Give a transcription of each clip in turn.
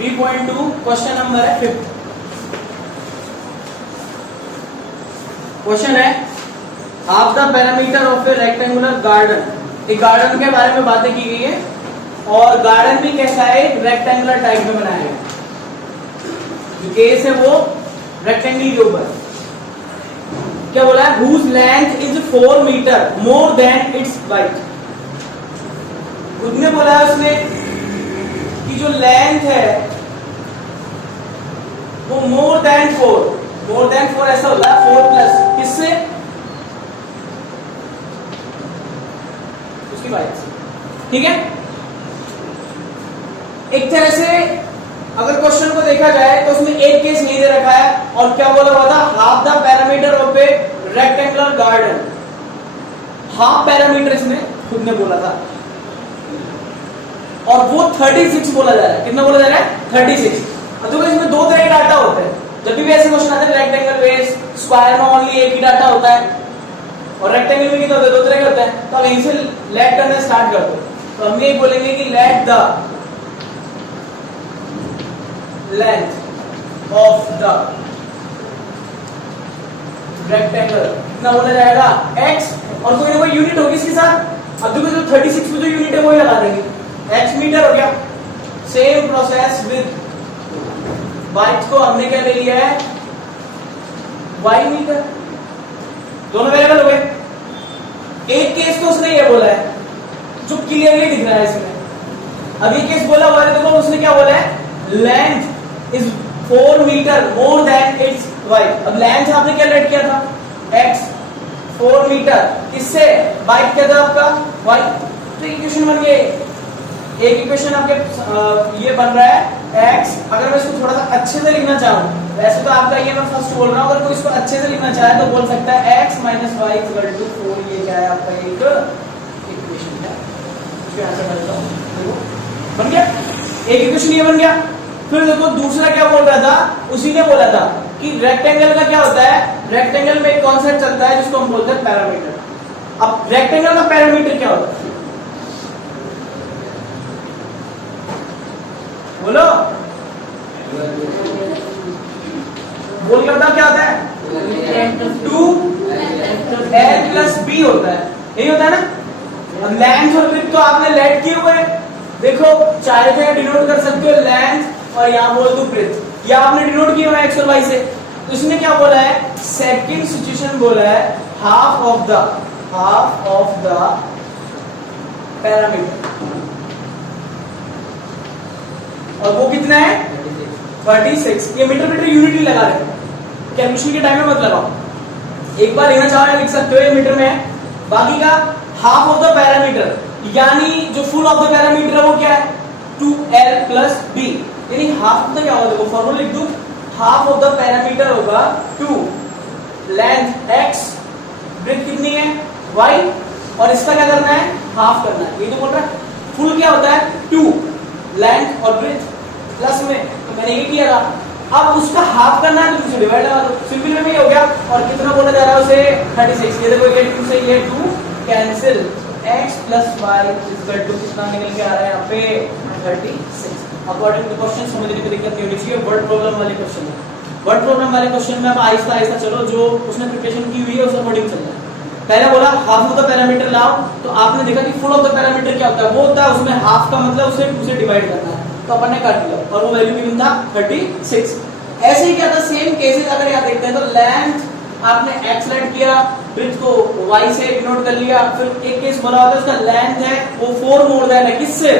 3.2 question number है 5th। Question है half the parameter of A rectangular garden. एक garden के बारे में बातें की गई है और गार्डन भी कैसा है, रेक्टेंगुलर टाइप में बनाया है। जो केस है वो रेक्टेंगल के ऊपर क्या बोला है, whose length is 4 metre more than its height। उसने बोला है उसने कि जो लेंथ है वो मोर देन 4 ऐसा होता है 4 प्लस किससे, उसकी हाइट से। ठीक है, एक तरह से अगर क्वेश्चन को देखा जाए तो उसमें एक केस नहीं दे रखा है और क्या बोला हुआ था, half the parameter of A rectangular garden. Half parameter इसने खुद ने बोला था और वो 36 बोला जा रहा है। कितना बोला जा रहा है, 36। तो इसमें दो तरह के डाटा होते हैं। जब भी ऐसे क्वेश्चन आते हैं रेक्टेंगल बेस, स्क्वायर में ओनली एक ही डाटा होता है और रेक्टेंगल में कितने होते हैं, दो तरह के होते हैं। तो अब इनसे लेट करना स्टार्ट कर दो। तो हम ये बोलेंगे कि let the length of the rectangle कितना बोला जाएगा, x, और कोई ना कोई यूनिट होगी इसके साथ। अब देखो जो 36 में जो यूनिट है वो लगा देंगे, x मीटर हो गया। सेम प्रोसेस विद y को हमने क्या ले लिया है, y मीटर। दोनों वेरिएबल हो गए। एक केस तो उसने ये बोला है जो क्लियरली दिख रहा है इसमें। अब ये केस बोला हुआ है, देखो उसने क्या बोला है, length is 4 metre more than its height. अब लेंथ आपने क्या लेट किया था, x 4 मीटर, किससे, हाइट क्या था आपका y। तो इक्वेशन बन गई। एक इक्वेशन आपके ये बन रहा है x। अगर मैं इसको थोड़ा सा अच्छे से लिखना चाहूँ, वैसे तो आपका ये मैं फर्स्ट बोल रहा हूँ, अगर कोई इसको अच्छे से लिखना चाहे तो बोल सकता है x minus y equal to 4। ये क्या है आपका एक इक्वेशन है, इसके आंसर करता हूँ। देखो बन गया, एक इक्वेशन ये बन गया। फिर देखो दूसरा क्या बोल रहा था, उसी ने बोला था कि रेक्टेंगल का क्या होता है, रेक्टेंगल में एक कॉन्सेप्ट चलता है जिसको हम बोलते हैं पैरामीटर। अब रेक्टेंगल का पैरामीटर क्या होता है, बोलो बोल के बताओ क्या होता है, 2l प्लस b होता है, यही होता है ना। अब लेंथ और विड्थ तो आपने लेट किए हुए हैं, देखो चाहे तो डिनोट कर सकते हो लेंथ और यहां बोल दो ब्रेथ, या आपने डिनोट किया हुआ है x और y से। तो इसने क्या बोला है, सेकंड सिचुएशन बोला है हाफ ऑफ द पैरामीटर, और वो कितना है 36। ये मीटर यूनिट ही लगा रहे हैं, कैलकुलेशन के टाइम में मत लगाओ। एक बार लिखना चाहो लिख सकते हो, ये मीटर में है। बाकी का हाफ ऑफ द पैरामीटर, यानी जो फुल ऑफ द पैरामीटर है वो क्या है, 2l प्लस b। यानी हाफ का क्या होगा, देखो फॉर्मूला लिख दूं, हाफ ऑफ द पैरामीटर होगा 2 लेंथ x, ब्रेथ कितनी है y, और इसका क्या करना है, हाफ करना है। ये तो बोल रहा है फुल क्या होता है 2 लेंथ और ब्रेथ प्लस में, तो मैंने ये किया था। अब उसका हाफ करना है तो उसे डिवाइड लगा दो, सिंपल में ये हो गया। और कितना बोला जा रहा है उसे 36। ये देखो ये 2 से ये 2 cancel, x plus y equal to कितना निकल के आ रहा है यहाँ पे 36। अकॉर्डिंग टू क्वेश्चन समझने की दिक्कत नहीं होनी चाहिए। वर्ड प्रॉब्लम वाले क्वेश्चन है, वर्ड प्रॉब्लम वाले क्वेश्चन में अब आहिस्ता आहिस्ता चलो, जो उसने प्रिपरेशन की हुई है उस अकॉर्डिंग चलना है। पहले बोला हाफ ऑफ द पैरामीटर लाओ, तो आपने देखा कि फुल ऑफ द पैरामीटर क्या होता है, वो होता है उसमें हाफ का मतलब उसे 2 से डिवाइड करना है, तो अपन ने कर दिया और वो वैल्यू गिवन था 36। ऐसे ही क्या था, सेम केसेस अगर यहाँ देखते हैं तो लेंथ आपने x लेट किया, ब्रेथ को y से डिनोट कर लिया। फिर एक केस बोला होता है उसका लेंथ है वो 4 मोर देन है, किससे,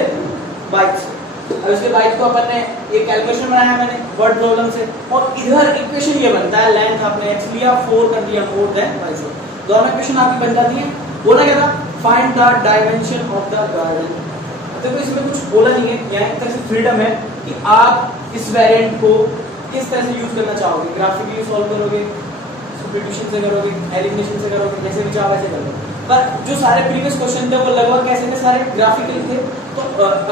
बाइक से। अब इसके बाइक को अपन ने एक कैलकुलेशन बनाया मैंने वर्ड प्रॉब्लम से, और इधर इक्वेशन ये बनता है, लेंथ आपने x लिया 4 कर दिया मोर देन y से, दोनों इक्वेशन आपकी बन जाती है। बोला क्या था, find the dimension of the garden. देखो इसमें कुछ बोला नहीं है, यहाँ एक तरह से फ्रीडम है कि आप इस वेरिएंट को किस तरह से यूज करना चाहोगे, ग्राफिकली सॉल्व करोगे, सब्स्टिट्यूशन से करोगे, एलिमिनेशन से करोगे, जैसे भी चाहो वैसे करोगे। पर जो सारे प्रीवियस क्वेश्चन थे वो लगभग कैसे थे, सारे ग्राफिकल थे। तो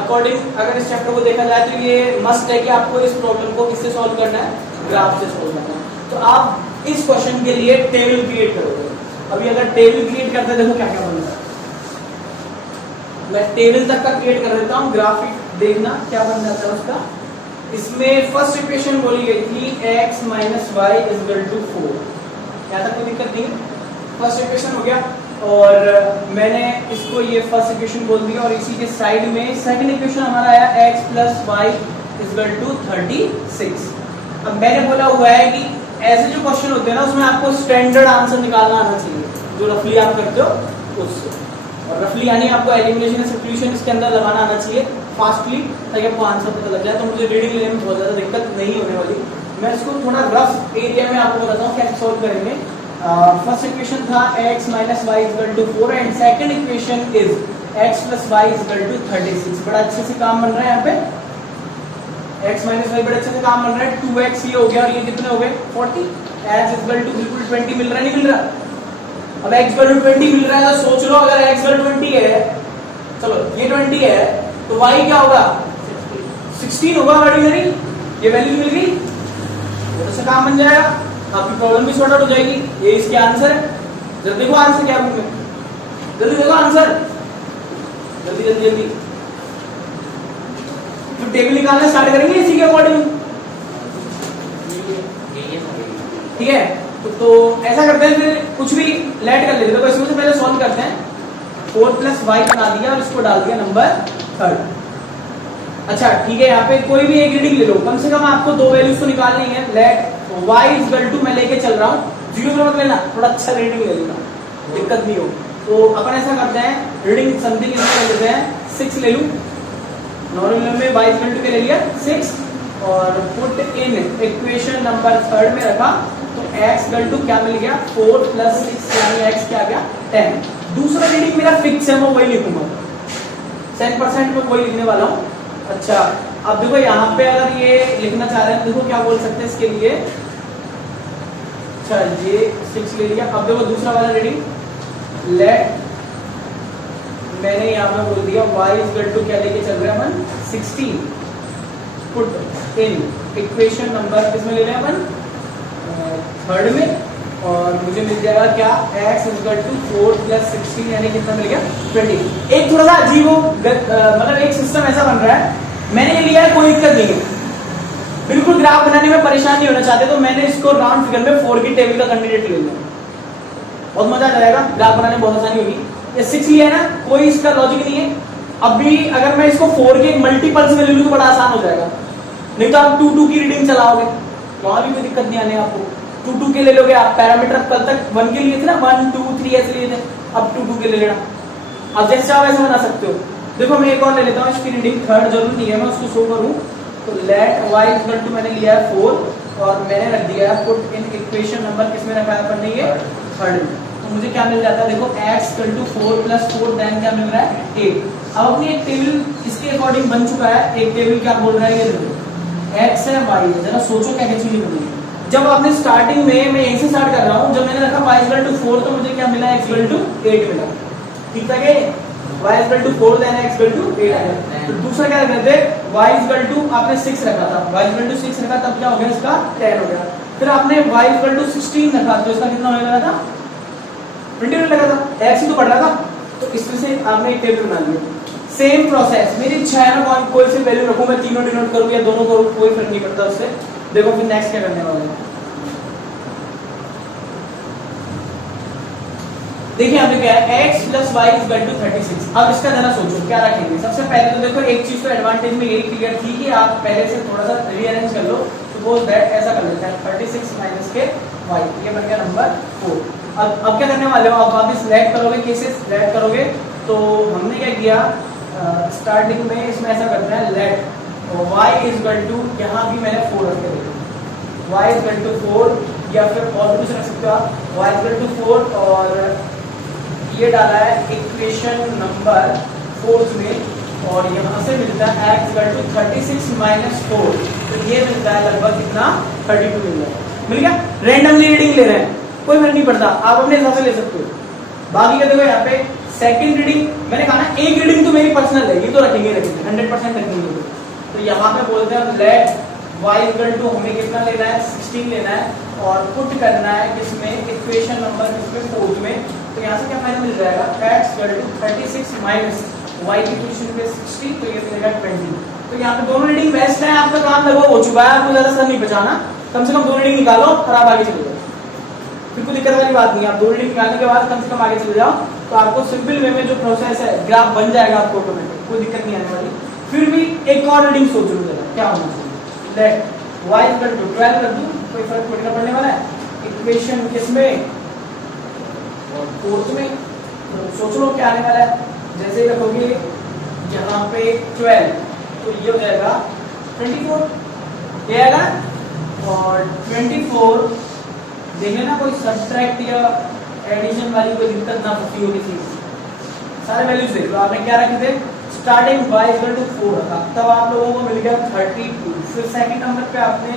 अकॉर्डिंग अगर इस चैप्टर को देखा जाए तो ये मस्ट है कि आपको इस प्रॉब्लम को किससे सॉल्व करना है, ग्राफ से सॉल्व करना है। तो आप इस क्वेश्चन के लिए टेबल क्रिएट करोगे। अभी अगर टेबल क्रिएट करते हैं, देखो क्या क्या बनता है। मैं टेबल तक का क्रिएट कर देता हूँ, ग्राफिक देखना क्या बन जाता है उसका। इसमें फर्स्ट इक्वेशन बोली गई थी x minus y is equal to 4। यहाँ तक कोई दिक्कत नहीं, फर्स्ट इक्वेशन हो गया और मैंने इसको ये फर्स्ट इक्वेशन बोल दिया और इसी के साइड में सेकंड इक्वेशन हमारा आया x plus y is equal to 36। अब मैंने बोला हुआ है कि ऐसे जो क्वेश्चन होते हैं ना उसमें आपको स्टैंडर्ड आंसर निकालना आना चाहिए, जो रफली आप करते हो उससे। और रफली यानी आपको एलिमिनेशन सब्स्टिट्यूशन इसके अंदर लगाना आना चाहिए फास्टली, ताकि आपको आंसर पता लग जाए। तो मुझे रीडिंग लेने में बहुत ज़्यादा दिक्कत नहीं होने वाली। मैं इसको थोड़ा रफ एरिया में आपको बताता हूँ कैसे सॉल्व करेंगे। फर्स्ट इक्वेशन था x minus y is equal to 4 and second equation is x plus y is equal to 36। बड़ा अच्छे से काम बन रहा है यहाँ पे, x माइनस वाई बड़े अच्छे से काम बन रहा है। 2x ये हो गया और ये कितने हो गए 40। x इज इक्वल टू बिल्कुल 20 मिल रहा है, नहीं मिल रहा? अब x इक्वल टू 20 मिल रहा है तो सोच लो अगर x इक्वल 20 है, चलो ये 20 है तो y क्या होगा 16 होगा ऑर्डिनरी। ये वैल्यू मिल गई, तो इससे काम बन जाएगा, आपकी प्रॉब्लम भी सॉर्ट आउट हो जाएगी। ये इसके आंसर है। जल्दी देखो आंसर क्या है, जल्दी देखो आंसर, जल्दी जल्दी जल्दी। तो टेबल निकालना स्टार्ट करेंगे इसी के अकॉर्डिंग, ठीक है? तो ऐसा करते हैं, फिर कुछ भी लेट कर लेते हैं। तो इसमें से पहले सॉल्व करते हैं। 4 प्लस वाई बना दिया और इसको डाल दिया नंबर 3। अच्छा ठीक है, यहाँ पे कोई भी एक रीडिंग ले लो, कम से कम आपको दो वैल्यूज तो निकालनी है। Let y is equal to मैं लेके चल रहा हूँ, 0 मत लेना, थोड़ा अच्छा रीडिंग ले लेना, दिक्कत नहीं हो। तो अपन ऐसा करते हैं, रीडिंग समथिंग इसमें लेते हैं 6 ले लूँ। नॉर्मल में y इज इक्वल टू क्या ले लिया 6 और पुट इन इक्वेशन नंबर 3 में रखा तो x इक्वल टू क्या मिल गया 4 प्लस 6 यानी x क्या आ गया 10। दूसरा रीडिंग मेरा फिक्स है, मैं वही लिखूंगा, 10% में वही लिखने वाला हूँ। अच्छा अब देखो यहाँ पे अगर ये लिखना चाह रहे हैं देखो क्या बोल सकते हैं इसके लिए। अच्छा ये 6 ले लिया। अब देखो दूसरा वाला रीडिंग, लेट मैंने यहाँ पे बोल दिया y इज इक्वल टू क्या लेके चल रहे हैं अपन 16, पुट इन इक्वेशन नंबर किसमें ले रहे हैं अपन 3 में और मुझे मिल जाएगा क्या x is equal to 4 plus 16 यानी कितना मिल गया 20। एक थोड़ा सा अजीब हो मतलब एक सिस्टम ऐसा बन रहा है, मैंने ये लिया है कोई दिक्कत नहीं है, बिल्कुल ग्राफ बनाने में परेशान नहीं होना चाहते तो मैंने इसको राउंड फिगर में 4 की टेबल का कैंडिडेट ले लिया, बहुत मजा आ जाएगा, ग्राफ बनाने में बहुत आसानी होगी। ये 6 लिया है ना, कोई इसका लॉजिक नहीं है। अभी अगर मैं इसको 4 के मल्टीपल्स में ले लूँ तो बड़ा आसान हो जाएगा, नहीं तो आप 2 की रीडिंग चलाओगे वहां भी कोई दिक्कत नहीं आने आपको। 2 के ले लोगे आप, पैरामीटर कल तक 1 के लिए थे ना, 1 2 3 ऐसे लिए थे, अब 2 के ले लेना। अब जैसे आप ऐसे बना सकते हो। देखो मैं एक और ले लेता हूँ, इसकी रीडिंग 3 जरूर नहीं है मैं उसको शो करूँ। तो लेट y इक्वल टू मैंने लिया है 4 और मैंने रख दिया है पुट इन इक्वेशन नंबर किसमें रखा है अपन ने ये 3 में। तो मुझे क्या मिल जाता है देखो x equal to 4 plus 4 then क्या मिल रहा है 8। अब अपनी एक टेबल इसके अकॉर्डिंग बन चुका है। एक टेबल क्या बोल रहा है ये x है y है, जरा सोचो क्या क्या चीजें बनी। जब आपने स्टार्टिंग में मैं यहीं से स्टार्ट कर रहा हूँ, जब मैंने रखा y इक्वल टू 4 तो मुझे क्या मिला x इक्वल टू 8 मिला, ठीक है? y equal to 4 then x equal to 8 आया। तो दूसरा क्या रख रहे थे y इक्वल टू आपने 6 रखा था, y इक्वल टू 6 रखा तब क्या हो गया इसका 10 हो गया। फिर आपने y इक्वल टू 16 रखा तो इसका कितना होने लगा था 20 लगा था, x ही तो बढ़ रहा था, तो इसमें से आपने एक टेबल बना लिया। सेम प्रोसेस, मेरी इच्छा है ना कोई सी वैल्यू रखूं, मैं तीनों डिनोट करूं या दोनों करूं, कोई फर्क नहीं पड़ता उससे। देखो फिर नेक्स्ट क्या करने वाले हैं, देखिए यहाँ पे क्या है x plus y is equal to 36। अब इसका जरा सोचो क्या रखेंगे। सबसे पहले तो देखो एक चीज तो एडवांटेज में यही क्लियर थी कि आप पहले से थोड़ा सा रीअरेंज कर लो। सपोज दैट ऐसा कर लेते हैं 36 माइनस के y, ये बन गया नंबर 4। अब क्या करने वाले हो, अब आप सिलेक्ट करोगे, केसेस सिलेक्ट करोगे। तो हमने क्या किया स्टार्टिंग में इसमें ऐसा करते हैं let y is equal to, यहाँ भी मैंने 4 रख के देखो y इज इक्वल टू 4 या फिर और कुछ रख सकते हो आप, y इज इक्वल टू 4 और ये डाला है इक्वेशन नंबर 4 में और यहाँ से मिलता है x इक्वल टू 36 माइनस 4, तो ये मिलता है लगभग कितना 32 मिल गया। रैंडमली रीडिंग ले रहे हैं, कोई फर्क नहीं पड़ता, आप अपने हिसाब से ले सकते हो। बाकी का देखो यहाँ पे सेकंड रीडिंग मैंने कहा ना, एक रीडिंग तो मेरी पर्सनल है, ये तो रखेंगे 100% रखेंगे। तो यहाँ पे बोलते हैं लेट y इक्वल टू हमें कितना लेना है 16 लेना है और पुट करना है किसमें इक्वेशन नंबर किसमें 4 में। तो यहाँ से क्या फाइनल मिल जाएगा x equal to 36 minus y की पोजीशन पे 60 तो ये मिलेगा 20। तो यहाँ पे दोनों रीडिंग बेस्ट है, आपका काम लगभग हो चुका है, आपको ज्यादा सर नहीं बचाना, कम से कम दो रीडिंग निकालो और आप आगे चले जाओ, फिर कोई दिक्कत वाली बात नहीं है। आप दो रीडिंग निकालने के बाद कम से कम आगे चले जाओ तो आपको सिंपल वे में जो प्रोसेस है ग्राफ बन जाएगा आपको ऑटोमेटिक, कोई दिक्कत नहीं आने वाली। फिर भी एक और रीडिंग सोच लो जरा क्या होना चाहिए। लेट y इक्वल टू 12 कर दूं, कोई फर्क थोड़ी ना पड़ने वाला है। इक्वेशन किसमें, फोर्थ में, तो सोच लो क्या आने वाला है। जैसे रखोगे यहाँ पे 12 तो ये हो जाएगा 24, ये आएगा। और 24 देख लेना, कोई सब्ट्रैक्ट या एडिशन वाली कोई दिक्कत ना फंसी हो किसी, सारे वैल्यूज देख लो। आपने क्या रखे थे, स्टार्टिंग y इक्वल टू 4 रखा, तब आप लोगों को मिल गया 32। फिर सेकंड नंबर पे आपने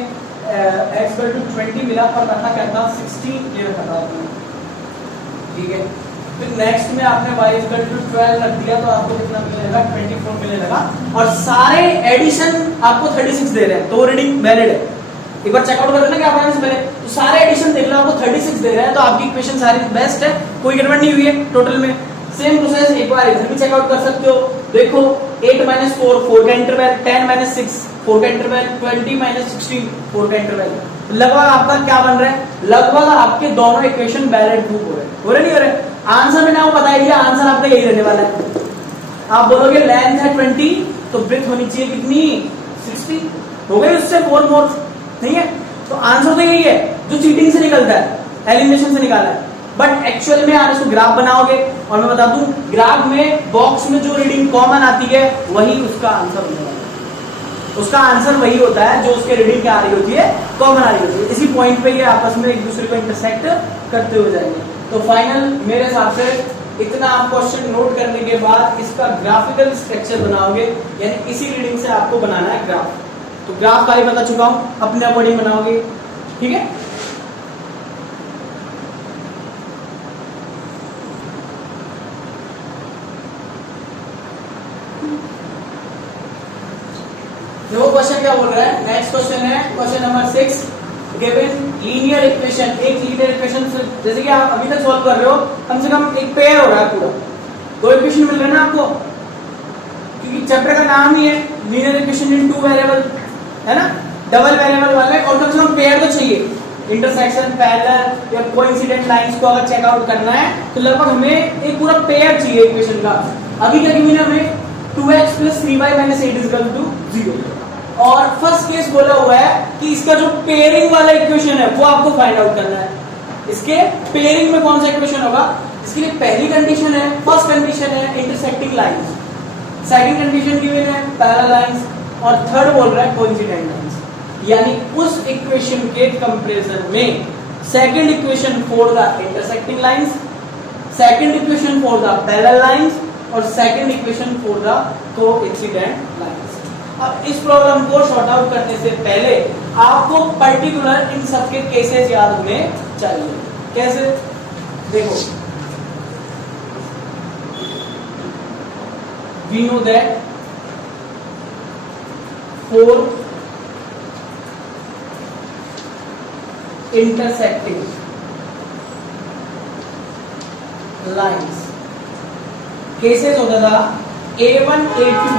x इक्वल टू 20 मिला, पर रखा क्या था 16 ये रखा था आपने, ठीक है। फिर नेक्स्ट में आपने y इक्वल टू 12 रख दिया, तो आपको कितना मिलने लगा 24 मिलने लगा, और सारे एडिशन आपको 36 दे रहे हैं, तो वो रीडिंग वैलिड है। एक बार चेकआउट कर लेना क्या पढ़ाने से पहले, तो सारे एडिशन देख लो आपको 36 दे रहे हैं, तो आपकी इक्वेशन सारी बेस्ट है, कोई गड़बड़ नहीं हुई है टोटल में। सेम प्रोसेस एक बार इधर भी चेकआउट कर सकते हो, देखो 8 - 4 4 का इंटरवल, 10 - 6 4 का इंटरवल, 20 - 16 4 का इंटरवल, लगभग आपका क्या बन रहा है, लगभग आपके दोनों इक्वेशन वैलिड प्रूफ हो रहे नहीं हो रहे। आंसर मैंने आपको बता दिया, आंसर आपका यही रहने वाला है। आप बोलोगे लेंथ है 20 तो ब्रेथ होनी चाहिए कितनी 60, हो गई उससे 4 मोर नहीं है, तो आंसर तो यही है जो चीटिंग से निकलता है, एलिमिनेशन से निकाला है। बट एक्चुअल में आप इसको ग्राफ बनाओगे, और मैं बता दूं ग्राफ में बॉक्स में जो रीडिंग कॉमन आती है वही उसका आंसर होने वाला है, उसका आंसर वही होता है जो उसके रीडिंग क्या आ रही होती है, कॉमन आ रही होती है। इसी पॉइंट पे ये आपस में एक दूसरे को इंटरसेक्ट करते हुए जाएंगे। तो फाइनल मेरे हिसाब से इतना आप क्वेश्चन नोट करने के बाद इसका ग्राफिकल स्ट्रक्चर बनाओगे, यानी इसी रीडिंग से आपको बनाना है ग्राफ। तो ग्राफ का ही बता चुका हूं, अपने अकॉर्डिंग बनाओगे, ठीक है। देखो क्वेश्चन क्या बोल रहा है, नेक्स्ट क्वेश्चन है question number 6, given linear equation. एक लीनियर इक्वेशन जैसे कि आप अभी तक सॉल्व कर रहे हो, कम से कम एक पेयर हो रहा है पूरा, दो इक्वेशन मिल रहे हैं ना आपको, क्योंकि चैप्टर का नाम ही है लीनियर इक्वेशन इन 2 वेरिएबल, है ना, डबल वेरिएबल वाले, और कम से कम पेयर तो चाहिए। इंटरसेक्शन, पैरेलल या कोइंसिडेंट लाइंस को अगर चेकआउट करना है तो लगभग हमें एक पूरा पेयर चाहिए इक्वेशन का। अभी क्या गिवन है हमें 2x + 3y - 8 = 0, और फर्स्ट केस बोला हुआ है कि इसका जो पेयरिंग वाला इक्वेशन है वो आपको फाइंड आउट करना है। इसके पेयरिंग में कौन सा इक्वेशन होगा, इसके लिए पहली कंडीशन है, फर्स्ट कंडीशन है intersecting lines, second condition given है पैरेलल लाइंस, और थर्ड बोल रहा है कोइंसिडेंट लाइंस। यानी उस इक्वेशन के कंपैरिजन में second equation for the intersecting lines, second equation for the parallel lines, और second equation for the coincident lines. अब इस प्रॉब्लम को सॉर्ट आउट करने से पहले आपको पर्टिकुलर इन सब के केसेस याद होने चाहिए। कैसे, देखो we know that 4 intersecting lines cases होता था A1 A2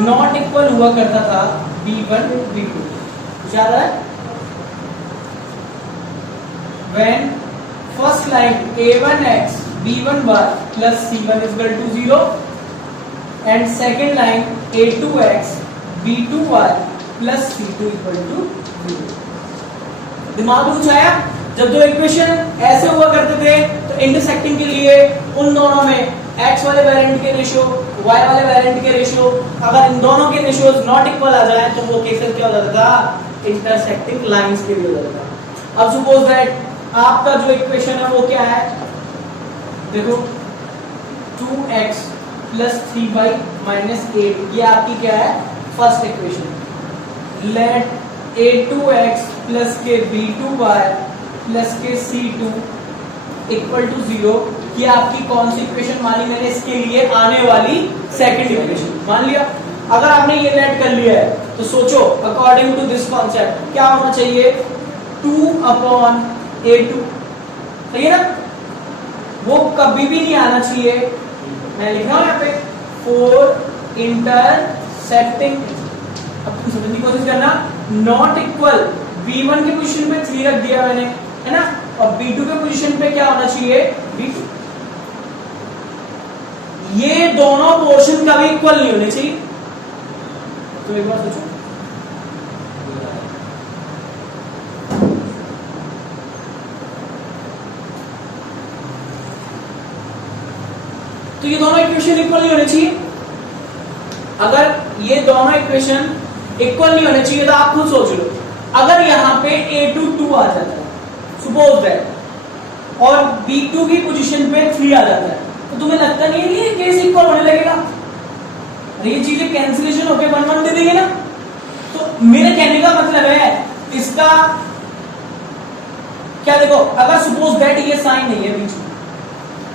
नॉट इक्वल हुआ करता था B1 B2, याद है, when first line A1x B1y plus C1 is equal to 0 and second line A2x B2y plus C2 equal to 0। दिमाग में कुछ आया, जब दो इक्वेशन ऐसे हुआ करते थे तो इंटरसेक्टिंग के लिए उन दोनों में x वाले वेरिएंट के रेशियो y वाले वेरिएंट के रेशियो, अगर इन दोनों के रेशियोज नॉट इक्वल आ जाए तो वो केसेस क्या हो जाता था, इंटरसेक्टिंग लाइंस के लिए हो जाता था। अब सपोज दैट आपका जो इक्वेशन है वो क्या है, देखो 2x + 3y - 8, ये आपकी क्या है, फर्स्ट इक्वेशन। लेट A2x + के B2y + के C2 = 0, ये आपकी कौन सी इक्वेशन मानी मैंने, इसके लिए आने वाली सेकंड इक्वेशन मान लिया। अगर आपने ये लेट कर लिया है तो सोचो अकॉर्डिंग टू दिस कॉन्सेप्ट क्या होना चाहिए, 2/A2, सही है ना, वो कभी भी नहीं आना चाहिए, मैं लिख रहा हूं यहाँ पे 4 इंटरसेक्टिंग, अब तुम समझने की कोशिश करना, नॉट इक्वल B1 के पोजीशन पे 3 रख दिया मैंने, है ना, और B2 के पोजीशन पे क्या होना चाहिए, B2। ये दोनों पोर्शन कभी इक्वल नहीं होने चाहिए। तो एक बार सोचो, तो ये दोनों इक्वेशन इक्वल नहीं होने चाहिए। अगर ये दोनों इक्वेशन इक्वल नहीं होने चाहिए तो आप खुद सोच लो, अगर यहां पे A2 2 आ जाता है सपोज दैट, और B2 की पोजीशन पे 3 आ जाता है, तो तुम्हें लगता नहीं है ये केस इक्वल होने लगेगा? ये चीजें कैंसिलेशन होके 1 1 दे देंगे ना। तो मेरे कहने का मतलब है इसका क्या, देखो अगर सपोज दैट ये साइन नहीं है बीच में,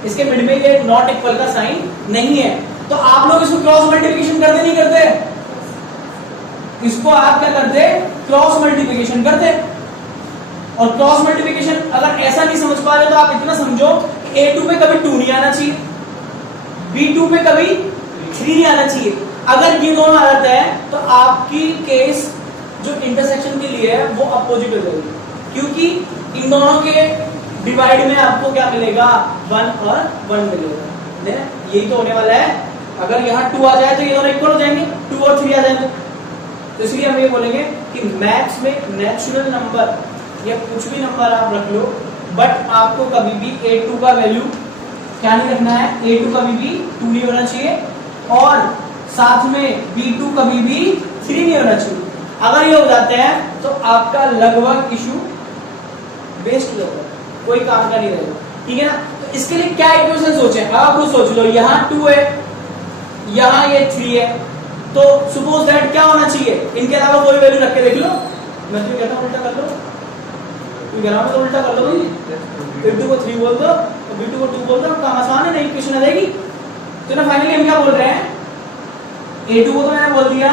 इसके मिड में ये नॉट इक्वल का साइन नहीं है, तो आप लोग इसको क्रॉस मल्टीप्लिकेशन करते नहीं करते? इसको आप क्या करते, क्रॉस मल्टीप्लिकेशन करते। और क्रॉस मल्टीप्लिकेशन अगर ऐसा नहीं समझ पा रहे तो आप इतना समझो कि A2 पे कभी 2 नहीं आना चाहिए, B2 पे कभी 3 नहीं आना चाहिए। अगर ये दोनों आ जाता है तो आपकी केस जो इंटरसेक्शन के लिए है वो अपोजिट हो जाएगी, क्योंकि इन दोनों के डिवाइड में आपको क्या मिलेगा, 1 और 1 मिलेगा। यही तो होने वाला है। अगर यहाँ 2 आ जाए तो ये दोनों इक्वल हो जाएंगे, 2 और 3 आ जाएंगे। तो इसलिए हम ये बोलेंगे कि मैथ्स में नेचुरल नंबर या कुछ भी नंबर आप रख लो, बट आपको कभी भी A2 का वैल्यू क्या नहीं रखना है, A2 कभी भी 2 नहीं होना चाहिए, और साथ में B2 कभी भी 3 नहीं होना चाहिए। अगर ये हो जाते हैं तो आपका लगभग इशू वेस्ट हो जाएगा, कोई काम का नहीं रहेगा, ठीक है ना। तो इसके लिए क्या इक्वेशन सोचे, आप खुद सोच लो, यहाँ 2 है, यहाँ ये 3 है, तो सपोज दैट क्या होना चाहिए, इनके अलावा कोई वैल्यू रख के देख लो। मैं तो कहता हूँ उल्टा कर लो, तो उल्टा कर लो भाई, A2 को 3 बोल दो और B2 को 2 बोल दो, काम आसान है, नई इक्वेशन आ जाएगी। तो ना फाइनली हम क्या बोल रहे हैं, A2 को तो मैंने बोल दिया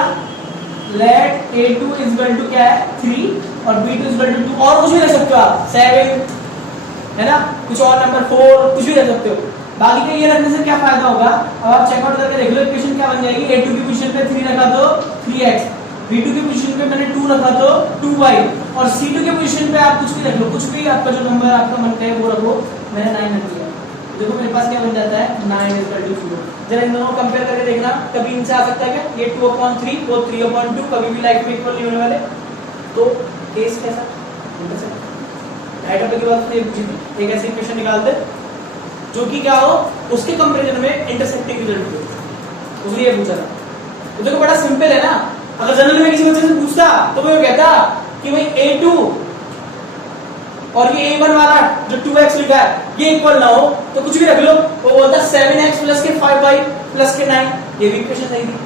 late A2 is equal to क्या है 3 और B2 इज इक्वल टू 2, और कुछ भी रख सकते हो आप, 7 है ना, कुछ और नंबर 4 कुछ भी रख सकते हो। बाकी के ये रखने से क्या फायदा होगा, अब आप चेकआउट करके देख लो इक्वेशन क्या बन जाएगी। A2 की पोजीशन पे 3 रखा तो 3x, B2 की पोजीशन पे मैंने 2 रखा तो 2y, और C2 के पोजीशन पे आप कुछ भी रख लो, कुछ भी आपका जो नंबर आपका मन करे वो रखो। मैंने 9 रख दिया, देखो मेरे पास क्या बन जाता है 9 इज इक्वल टू 0। जरा इन दोनों कंपेयर करके देखना, कभी इनसे आ सकता है क्या, ये 2/3 वो 3/2 कभी भी लाइफ में इक्वल नहीं होने वाले। तो केस कैसा, राइट की बात एक ऐसी इक्वेशन निकालते जो कि क्या हो, उसके कंपैरिजन में इंटरसेक्टिंग रिजल्ट हो, उसलिए पूछा था। तो देखो बड़ा सिंपल है ना, अगर जनरल में किसी बच्चे से पूछता तो वो कहता कि भाई A2 और ये A1 वाला जो 2x लिखा है ये इक्वल ना हो तो कुछ भी रख लो, वो बोलता 7x प्लस के 5y प्लस के 9, ये भी इक्वेशन सही थी,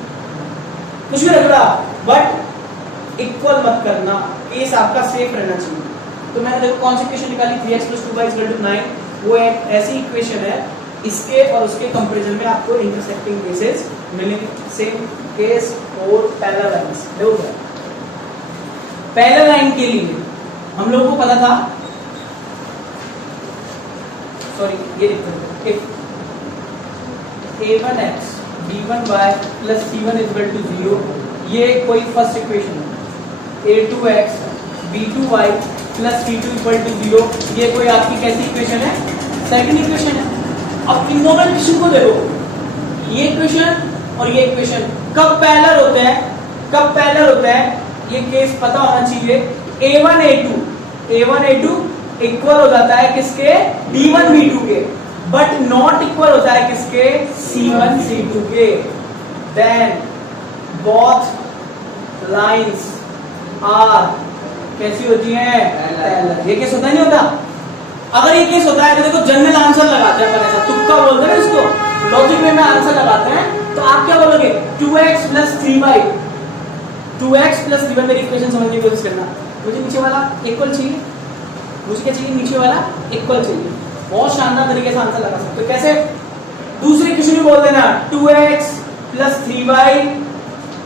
कुछ भी रख लो, बट इक्वल मत करना, केस आपका सेफ रहना चाहिए। तो मैंने देखो कौन सी इक्वेशन निकाली, 3x plus 2y is equal to 9, वो एक ऐसी इक्वेशन है, इसके और उसके कंपैरिजन में आपको इंटरसेक्टिंग केसेस मिलेंगे। सेम केस और पैरेलल लाइंस, देखो क्या पैरेलल लाइन के लिए हम लोगों को पता था, सॉरी ये लिखते हैं, A1x B1y plus C1 is equal to 0, ये कोई फर्स्ट इक्वेशन है। A2x B2y plus C2 equal to 0, ये कोई आपकी कैसी इक्वेशन है, सेकंड इक्वेशन है। अब इन दोनों इक्वेशन को देखो, ये इक्वेशन और ये इक्वेशन कब पैरेलल होते हैं, कब पैरेलल होता है, ये केस पता होना चाहिए। A1 A2 इक्वल हो जाता है किसके, B1 B2 के, बट नॉट इक्वल होता है किसके, C1 C2 के। देन बोथ लाइंस आर कैसी होती हैं, पैरेलल। ये केस होता नहीं होता, अगर ये केस होता है तो देखो जनरल आंसर लगाते हैं, ऐसा तुक्का बोलते हैं इसको, लॉजिक में आंसर लगाते हैं, तो आप क्या बोलोगे 2x plus 3y, 2x plus 3y, मेरी इक्वेशन समझने की कोशिश करना, मुझे नीचे वाला इक्वल चाहिए, मुझे क्या चाहिए, नीचे वाला इक्वल चाहिए। बहुत शानदार तरीके से आंसर लगा सकते हो, कैसे, दूसरी इक्वेशन भी बोल देना 2x प्लस 3y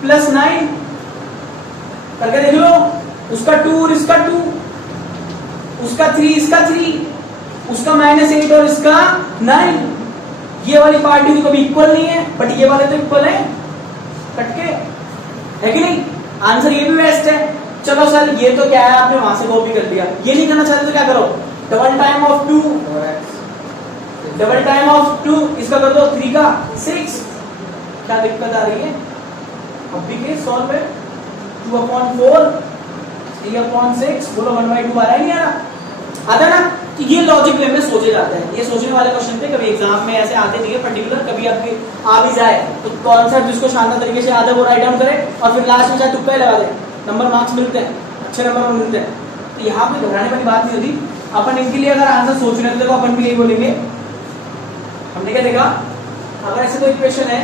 प्लस 9 करके देख लो, उसका 2 और इसका 2, उसका 3 इसका 3, उसका -8 और इसका 9, ये वाली पार्टी तो कभी इक्वल नहीं है, बट ये वाले तो इक्वल है कट के, है कि नहीं? आंसर ये भी बेस्ट है। चलो सर ये तो क्या है, आपने वहां से कॉपी कर दिया, ये नहीं करना चाहते तो क्या करो, double time of 2, double time of 2 इसका कर दो 3 का 6। क्या दिक्कत आ रही है? अब भी केस सॉल्व है। 2/4 3/6 बोलो 1/2 आ रहा है नहीं आ रहा? आता ना? तो ये लॉजिक वे में सोचे जाते हैं, ये सोचने वाले क्वेश्चन थे, कभी एग्जाम में ऐसे आते नहीं है पर्टिकुलर, कभी आपके आ भी जाए तो कॉन्सेप्ट जिसको शानदार तरीके से याद है वो राइट डाउन करे और फिर लास्ट में चाहे तुक्का ही लगा दे, नंबर मार्क्स मिलते हैं, अच्छे नंबर मिलते हैं। तो यहाँ पे घबराने वाली बात नहीं होती। अपन इनके लिए अगर आंसर सोच रहे हैं तो अपन भी यही बोलेंगे, हमने क्या देखा, अगर ऐसे कोई इक्वेशन है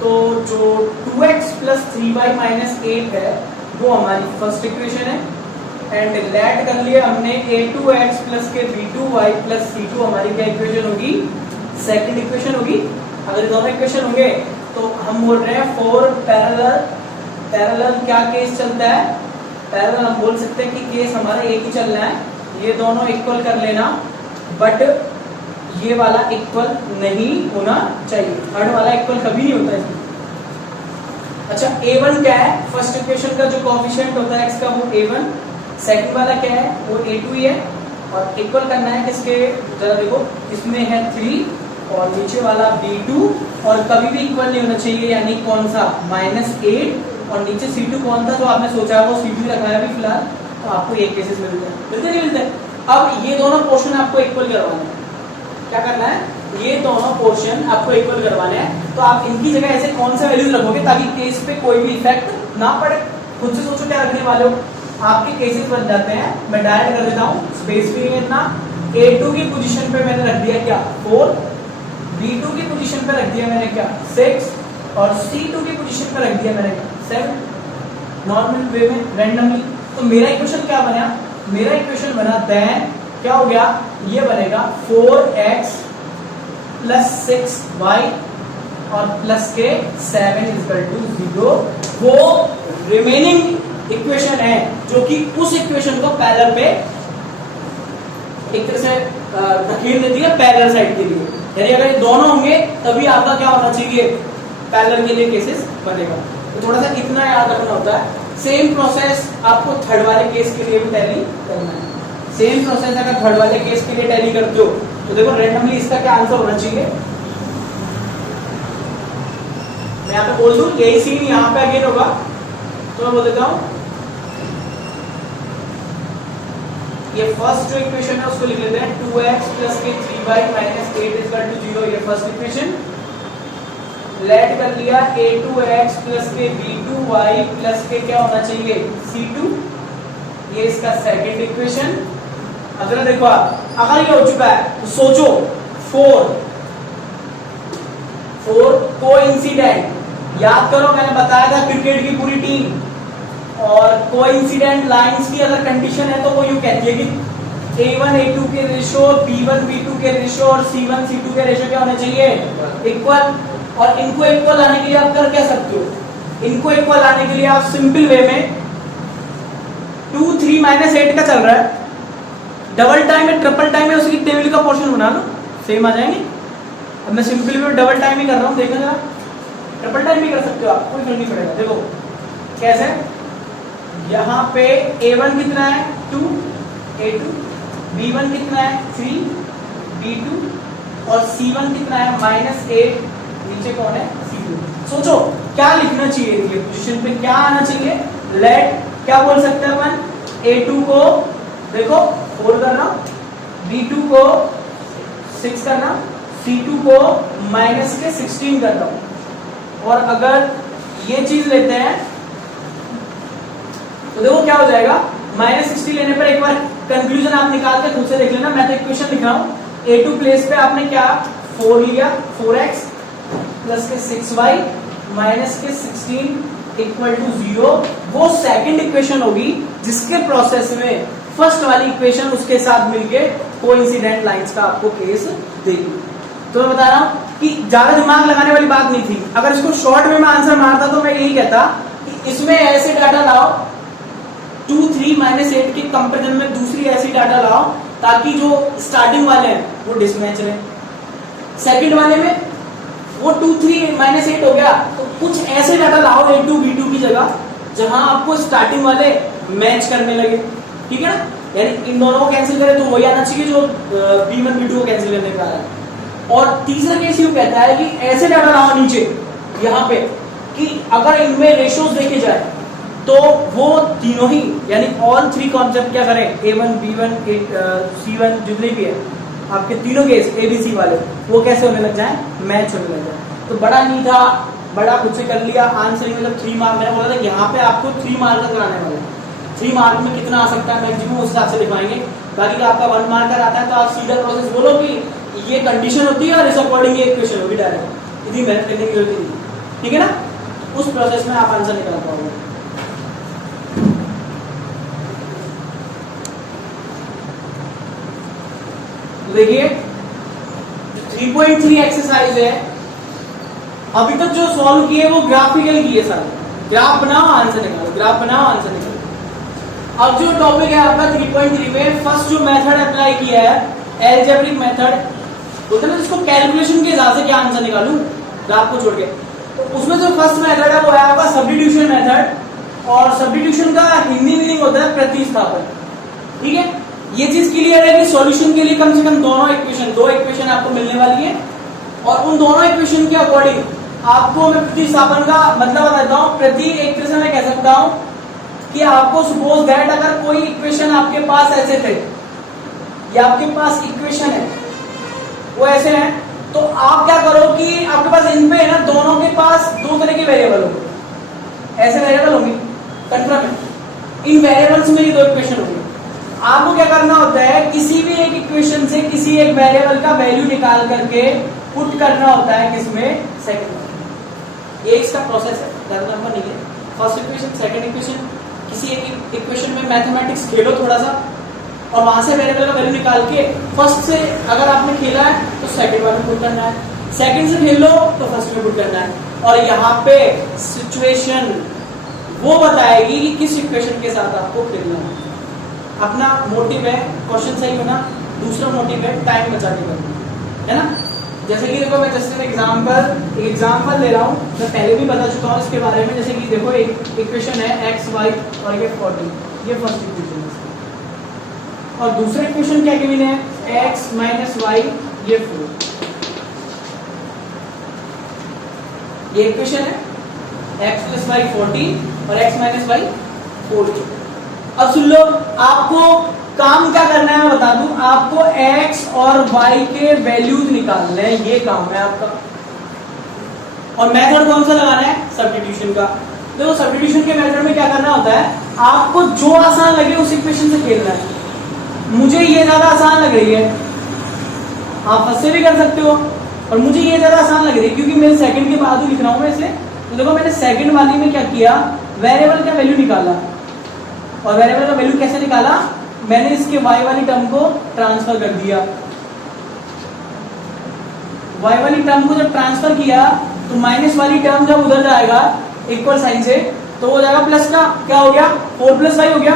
तो जो 2x + 3y - 8 है वो हमारी फर्स्ट इक्वेशन है, एंड लेट कर लिया हमने a2x + के b2y + c2 हमारी क्या इक्वेशन होगी, सेकंड इक्वेशन होगी। अगर दोनों इक्वेशन होंगे तो हम बोल रहे हैं फॉर पैरेलल क्या केस चलता है, पैरेलल हम बोल सकते हैं कि केस हमारा एक ही चलना है, ये दोनों इक्वल कर लेना, बट ये वाला इक्वल नहीं होना चाहिए, थर्ड वाला इक्वल कभी नहीं होता इसमें। अच्छा a1 क्या है, फर्स्ट इक्वेशन का जो कोएफिशिएंट होता है x का वो a1, सेकंड वाला क्या है वो a2 ही है, और इक्वल करना है किसके, जरा देखो इसमें है 3 और नीचे वाला b2, और कभी भी इक्वल नहीं होना चाहिए, यानी कौन सा -8, और नीचे c2 कौन था जो आपने सोचा वो c2 रखा है अभी फिलहाल, तो आपको ये केसेस मिलते हैं, मिलते नहीं मिलते। अब ये दोनों पोर्शन आपको इक्वल करवाने हैं, क्या करना है, ये दोनों पोर्शन आपको इक्वल करवाने हैं, तो आप इनकी जगह ऐसे कौन सा वैल्यूज रखोगे ताकि केस पे कोई भी इफेक्ट ना पड़े। खुद से सोचो क्या रखने वाले हो, आपके केसेस बन जाते हैं, मैं डायरेक्ट कर देता हूँ, स्पेस भी नहीं इतना। a2 की पोजीशन पे मैंने रख दिया क्या 4, b2 की पोजीशन पे रख दिया मैंने क्या 6, और c2 की पोजीशन पे रख दिया मैंने क्या 7, नॉर्मल वे में रैंडमली। तो मेरा इक्वेशन क्या बना, मेरा इक्वेशन बना देन क्या हो गया, ये बनेगा 4x + 6y और प्लस के 7 = 0। वो रिमेनिंग इक्वेशन है जो कि उस इक्वेशन को पैरेलल पे एक तरह से धकेल देती है पैरेलल साइड के लिए, यानी अगर ये दोनों होंगे तभी आपका क्या होना चाहिए, पैरेलल के लिए केसेस बनेगा। तो थोड़ा सा इतना याद रखना होता है। सेम प्रोसेस आपको थर्ड वाले केस के लिए भी टैली करना है। सेम प्रोसेस अगर थर्ड वाले केस के लिए टैली करते हो तो देखो रैंडमली इसका क्या आंसर होना चाहिए, मैं यहाँ पे बोल दूं यही सीन यहाँ पे अगेन होगा, तो मैं बोल देता हूँ ये फर्स्ट जो इक्वेशन है उसको लिख लेते हैं 2x + के 3y - 8 = 0, ये फर्स्ट इक्वेशन। लेट कर लिया a2x + के b2y + के क्या होना चाहिए c2, ये इसका सेकंड इक्वेशन। अगर देखो आप अगर ये हो चुका है तो सोचो 4 कोइंसिडेंट, याद करो मैंने बताया था क्रिकेट की पूरी टीम, और कोइंसिडेंट लाइंस की अगर कंडीशन है तो वो यूं कहती है कि a1 a2 के रेशियो, b1 b2 के रेशियो और c1 c2 के रेशियो क्या होने चाहिए इक्वल। और इनको इक्वल लाने के लिए आप कर क्या सकते हो, इनको इक्वल लाने के लिए आप सिंपल वे में 2 3 - 8 का चल रहा है, डबल टाइम में ट्रिपल टाइम में उसकी टेबल का पोर्शन बना लो, सेम आ जाएंगे। अब मैं सिंपल वे डबल टाइम ही कर रहा हूँ, देखो जरा, ट्रिपल टाइम भी कर सकते हो आप, कोई फर्क नहीं पड़ेगा। देखो कैसे, यहाँ पे a1 कितना है 2 a2, b1 कितना है 3 b2, और c1 कितना है -8, नीचे कौन है c2। सोचो क्या लिखना चाहिए, ये पोजीशन पे क्या आना चाहिए, लेट क्या बोल सकते हैं अपन, a2 को देखो 4 करना, b2 को 6 करना, c2 को -16 करना। और अगर ये चीज लेते हैं तो देखो क्या हो जाएगा, -60 लेने पर एक बार कंक्लूजन आप निकाल के खुद से देख लेना, मैं तो इक्वेशन लिख रहा हूँ। a2 प्लेस पे आपने क्या 4 लिया, 4x + के 6y - के 16 = 0, वो सेकंड इक्वेशन होगी जिसके प्रोसेस में फर्स्ट वाली इक्वेशन उसके साथ मिलके कोइंसिडेंट लाइंस का आपको केस देगी। तो मैं बता रहा हूं कि ज्यादा दिमाग लगाने वाली बात नहीं थी। अगर इसको शॉर्ट में मैं आंसर मारता तो मैं यही कहता कि इसमें ऐसे डाटा लाओ 2 3 - 8 के कंपैरिजन में दूसरी ऐसी डाटा लाओ ताकि जो स्टार्टिंग वाले हैं वो डिसमैच रहे। सेकंड वाले में वो 2 3 माइनस 8 हो गया। तो कुछ ऐसे डाटा लाओ A2 B2 की जगह जहां आपको स्टार्टिंग वाले मैच करने लगे, ठीक है ना, यानी इन दोनों को कैंसिल करें तो वही आना चाहिए जो B1 B2 को कैंसिल करने का है। और तीसरा केस यूं कहता है कि ऐसे डाटा लाओ नीचे यहाँ पे कि अगर इनमें रेशियोज देखे जाए तो वो तीनों ही यानी ऑल थ्री कॉन्सेप्ट क्या करें, A1 B1 C1 जितने भी है आपके तीनों केस ABC वाले वो कैसे होने लग जाए, मैच होने लग जाए। तो बड़ा नहीं था, बड़ा खुद से कर लिया, आंसर मतलब 3 मार्क। मैंने बोला था यहाँ पे आपको 3 मार्क का कराने वाला है। 3 मार्क में कितना आ सकता है मैक्सिमम उस हिसाब से लिखवाएंगे। बाकी का आपका 1 मार्क का आता है तो आप सीधा प्रोसेस बोलो कि ये कंडीशन होती है और इस अकॉर्डिंग ये इक्वेशन होगी डायरेक्ट, इतनी मेहनत करने की जरूरत नहीं, ठीक है ना। उस प्रोसेस में आप आंसर निकाल पाओगे। देखिए 3.3 एक्सरसाइज है, अभी तक जो सॉल्व किए वो ग्राफिकल किए सारे। ग्राफ बनाओ आंसर निकालो, ग्राफ बनाओ आंसर निकालो। अब जो टॉपिक है आपका 3.3 में फर्स्ट जो मेथड अप्लाई किया है एल्जेब्रिक मेथड, बोलते हैं इसको कैलकुलेशन के हिसाब से क्या आंसर निकालूं ग्राफ को छोड़ के, तो उसमें जो फर्स्ट मेथड है वो है आपका सब्स्टिट्यूशन मेथड। और सब्स्टिट्यूशन का हिंदी मीनिंग होता है प्रतिस्थापन, ठीक है। ये चीज क्लियर है कि सॉल्यूशन के लिए कम से कम दो इक्वेशन आपको मिलने वाली है और उन दोनों इक्वेशन के अकॉर्डिंग आपको मैं प्रतिस्थापन का मतलब बताता हूं। प्रति एक तरह से मैं कह सकता हूं कि आपको सपोज दैट अगर कोई इक्वेशन आपके पास ऐसे थे, ये आपके पास इक्वेशन है वो ऐसे है, तो आप क्या करो कि आपके पास इनपे है ना दोनों के पास दो तरह के वेरिएबल होंगे, ऐसे वेरिएबल होंगे, कंफर्म है। इन वेरिएबल्स में ये दो इक्वेशन होंगे। आपको क्या करना होता है, किसी भी एक इक्वेशन से किसी एक वेरिएबल का वैल्यू निकाल करके पुट करना होता है किसमें, सेकंड। ये इसका प्रोसेस है, ज्यादा नंबर नहीं है। फर्स्ट इक्वेशन, सेकंड इक्वेशन, किसी एक इक्वेशन में मैथमेटिक्स खेलो थोड़ा सा और वहां से वेरिएबल का वैल्यू निकाल के फर्स्ट से अगर आपने खेला है तो सेकंड वाले में पुट करना है, सेकंड से खेल लो तो फर्स्ट में पुट करना है। और यहाँ पे सिचुएशन वो बताएगी कि किस इक्वेशन के साथ आपको खेलना है। अपना मोटिव है क्वेश्चन सही होना, दूसरा मोटिव है टाइम बचा के करना, है ना। जैसे कि देखो मैं जस्ट एग्जांपल ले रहा हूँ, मैं पहले भी बता चुका हूँ इसके बारे में। जैसे कि देखो एक इक्वेशन है x y और ये 40, ये फर्स्ट इक्वेशन है और दूसरा इक्वेशन क्या गिवन है x माइनस वाई, ये 4। ये इक्वेशन है x प्लस वाई 40 और x माइनस वाई 40। अब सुन लो, आपको काम क्या करना है बता दूं, आपको x और y के वैल्यूज निकालने हैं, ये काम है आपका। और मेथड कौन सा लगाना है, सब्स्टिट्यूशन का। देखो सब्स्टिट्यूशन के मेथड में क्या करना होता है, आपको जो आसान लगे उस इक्वेशन से खेलना है। मुझे ये ज्यादा आसान लग रही है, आप फंसे भी कर सकते हो, और मुझे ये ज्यादा आसान लग रही है क्योंकि मैं सेकंड के बाद ही लिख रहा हूं वैसे। तो देखो मैंने सेकंड वाली में क्या किया, वेरिएबल का वैल्यू निकाला। और वेरिएबल का वैल्यू कैसे निकाला, मैंने इसके y वाली टर्म को ट्रांसफर कर दिया। y वाली टर्म को जब ट्रांसफर किया तो माइनस वाली टर्म जब उधर जाएगा इक्वल साइन से तो हो जाएगा प्लस का, क्या हो गया 4 प्लस y हो गया।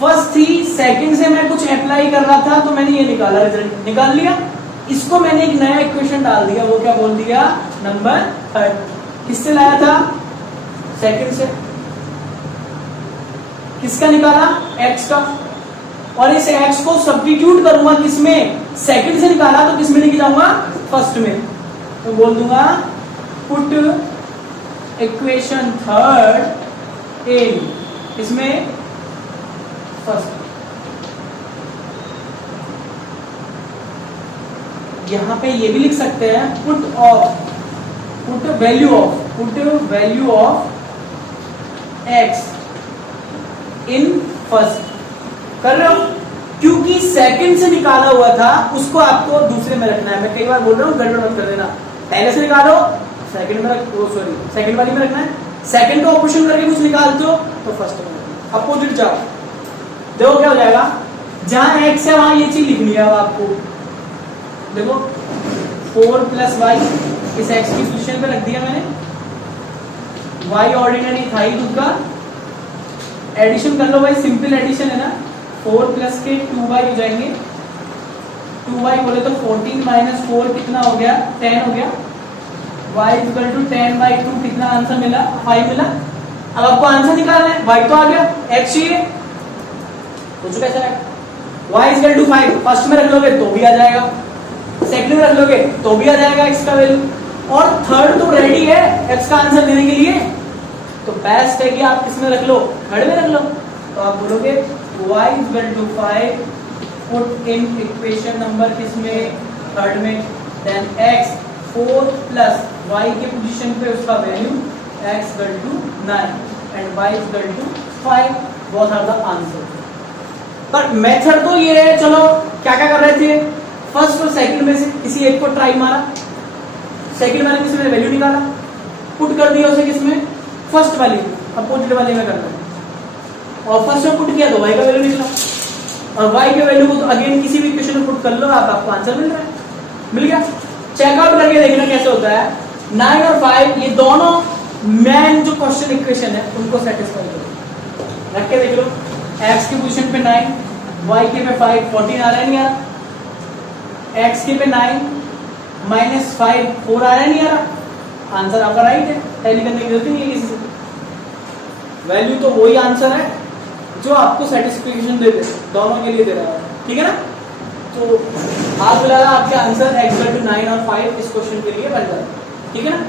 फर्स्ट थी, सेकंड से मैं कुछ अप्लाई कर रहा था तो मैंने ये निकाला, रिजल्ट निकाल लिया। इसको मैंने एक नया इक्वेशन डाल दिया, वो क्या बोल दिया, नंबर 3। किससे लाया था, सेकंड से। किसका निकाला, x का। और इस x को सब्स्टिट्यूट करूंगा किसमें, सेकंड से निकाला तो किसमें लेके जाऊंगा, फर्स्ट में। तो बोल दूंगा पुट इक्वेशन थर्ड इन, इसमें फर्स्ट। यहां पे ये भी लिख सकते हैं put value of x in first. कर रहे हो, क्योंकि सेकंड से निकाला हुआ था उसको आपको दूसरे में रखना है। मैं कई बार बोल रहा हूँ, गड़बड़ मत कर देना। पहले से निकालो, सेकंड में सेकंड वाली में रखना है। सेकंड को ऑपरेशन करके कुछ निकालते हो तो फर्स्ट में अपोजिट जाओ। देखो क्या हो जाएगा, जहां x है वहां ये चीज लिखनी है। अब आपको देखो 4 प्लस वाई, इस x की पोजीशन पे रख दिया मैंने। y ऑर्डिनरी था ही खुद का, एडिशन कर लो भाई, सिंपल एडिशन है ना। 4 प्लस के 2y हो जाएंगे 2y बोले तो 14 माइनस 4 कितना हो गया, 10 हो गया। y इक्वल टू 10/2 कितना आंसर मिला, 5 मिला। अब आपको आंसर निकालना है, y तो आ गया, x चाहिए तो जो कैसा है, y इक्वल टू 5 फर्स्ट में रख लोगे तो भी आ जाएगा, सेकंड में रख लोगे तो भी आ जाएगा x का वैल्यू, और थर्ड तो रेडी है x का आंसर देने के लिए, तो बेस्ट है कि आप किसमें रख लो, थर्ड में रख लो। तो आप बोलोगे y equal to 5 put in equation number किसमें, थर्ड में, देन x 4 प्लस y के पोजीशन पे उसका value x equal to 9 and y equal to 5, बहुत ज्यादा आंसर। पर मेथड तो ये है, चलो क्या क्या कर रहे थे, फर्स्ट और सेकंड में से किसी एक को ट्राई मारा, सेकंड वाले किसमें वैल्यू निकाला, पुट कर दिया उसे किसमें, फर्स्ट वाली, अपोजिट वाली में करना है, और फर्स्ट में पुट किया तो y का वैल्यू निकला, और y के वैल्यू को तो अगेन किसी भी इक्वेशन में पुट कर लो, आपको आंसर मिल रहा है, मिल गया। चेकआउट करके देखना कैसे होता है, 9 और 5 ये दोनों मेन जो क्वेश्चन इक्वेशन है उनको सेटिस्फाई करो, रख के देख लो, x की पोजीशन पे 9, y के पे 5, 14 आ रहा है नहीं आ रहा, x के पे 9 माइनस 5 4 आ रहा है नहीं आ रहा, आंसर आपका राइट है, टैली करने की जरूरत नहीं है किसी से, वैल्यू तो वही आंसर है जो आपको सेटिस्फेक्शन दे दे, दोनों के लिए दे रहा है, ठीक है ना। तो हाथ मिलाना आपके आंसर x इक्वल टू 9 और 5 इस क्वेश्चन के लिए बन जाता है, ठीक है ना।